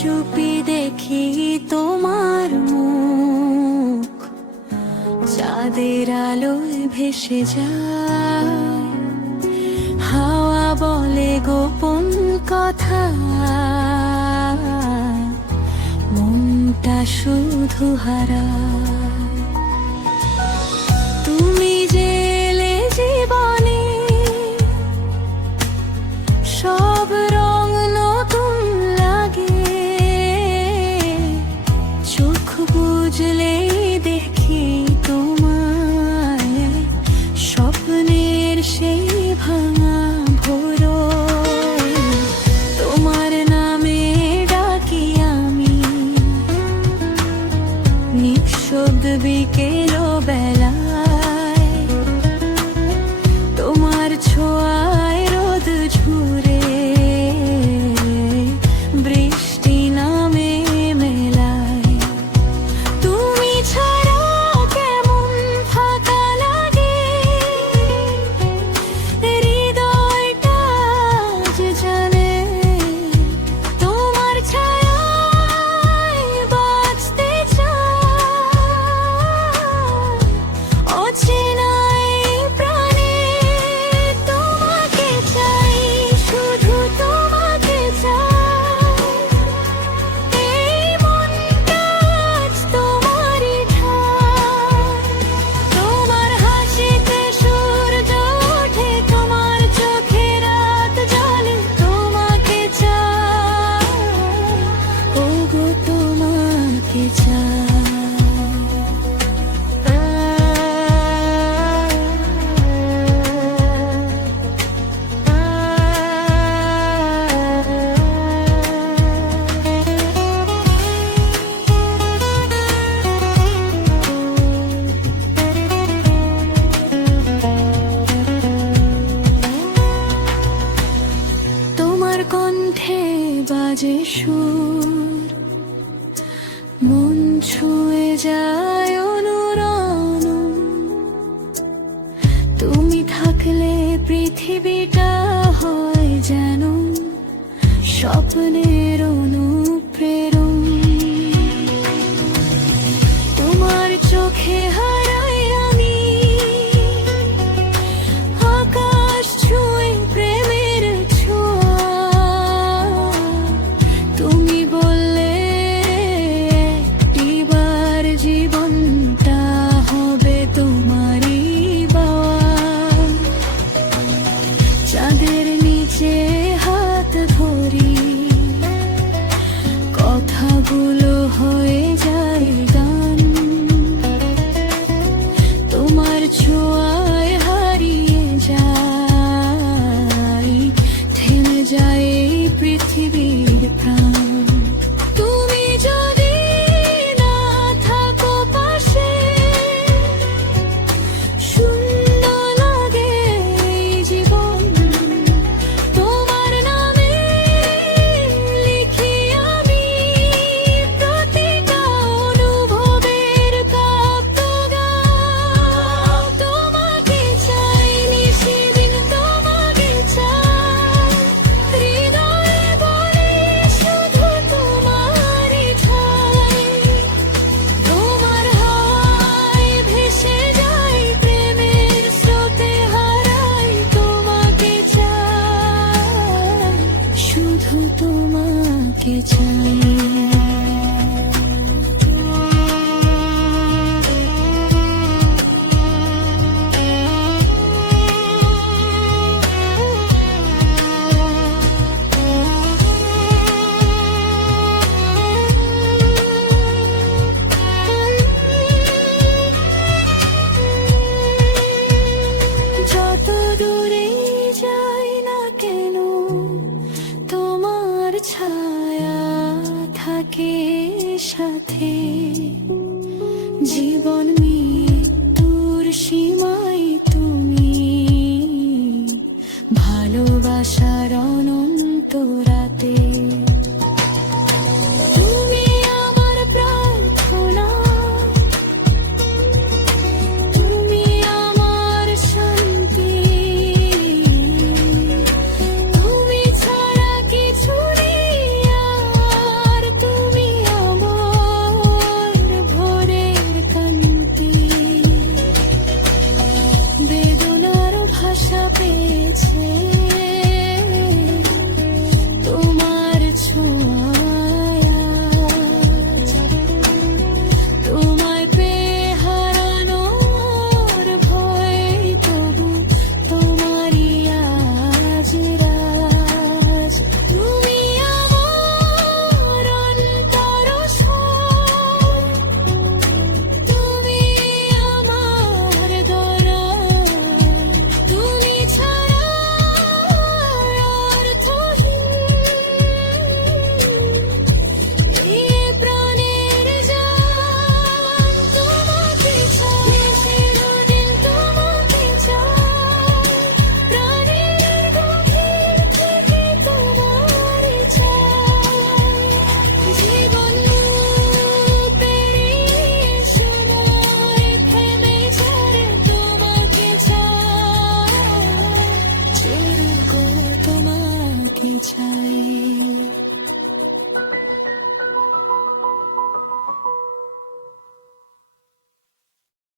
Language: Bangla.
চুপি দেখি তোমার মুখ, চাঁদের আলোয় ভেসে যায়। হাওয়া বলে গোপন কথা, মনটা শুধু হারায়। তুমি যে এলে জীবনে, সব রং নতুন লাগে। চোখ বুঝলেই দেখি তোমায়, স্বপ্নের সেই ভাঙা ভোরো। তোমার নামে ডাকি আমি, নিঃশব্দ বিকেল বেলায়। তোমার ছোঁয়ায় রোদ ঝুরে, বৃষ্টি নামে মেলায়। তুমি ছাড়া কেমন ফাঁকা লাগে, হৃদয়টা যে জানে। তোমার ছায়ায় বাঁচতে চায়, অচেনা এই প্রাণে। তোমাকে চাই, শুধু তোমাকে চাই। এই মনটা আজ তোমারই ঠাঁই। তোমার হাসিতে সূর্য ওঠে, তোমার চোখে রাত জ্বলে। তোমাকে চাই, ওগো তোমাকে চাই। তোমার কণ্ঠে বাজে সুর, মন ছুঁয়ে যায় অনুরণু। তুমি থাকলে পৃথিবীটা হয় যেন স্বপ্নের অনুপ্রেরণ। তোমার চোখে হারাই আমি আকাশ ছুঁয়ে প্রেমের ছোঁয়া। তুমি বললে একটিবার জীবনটা হবে তোমারই বাওয়া। চাঁদের নিচে হাত ধরি, কথাগুলো হয়ে যায় গান। তোমার ছোঁয়া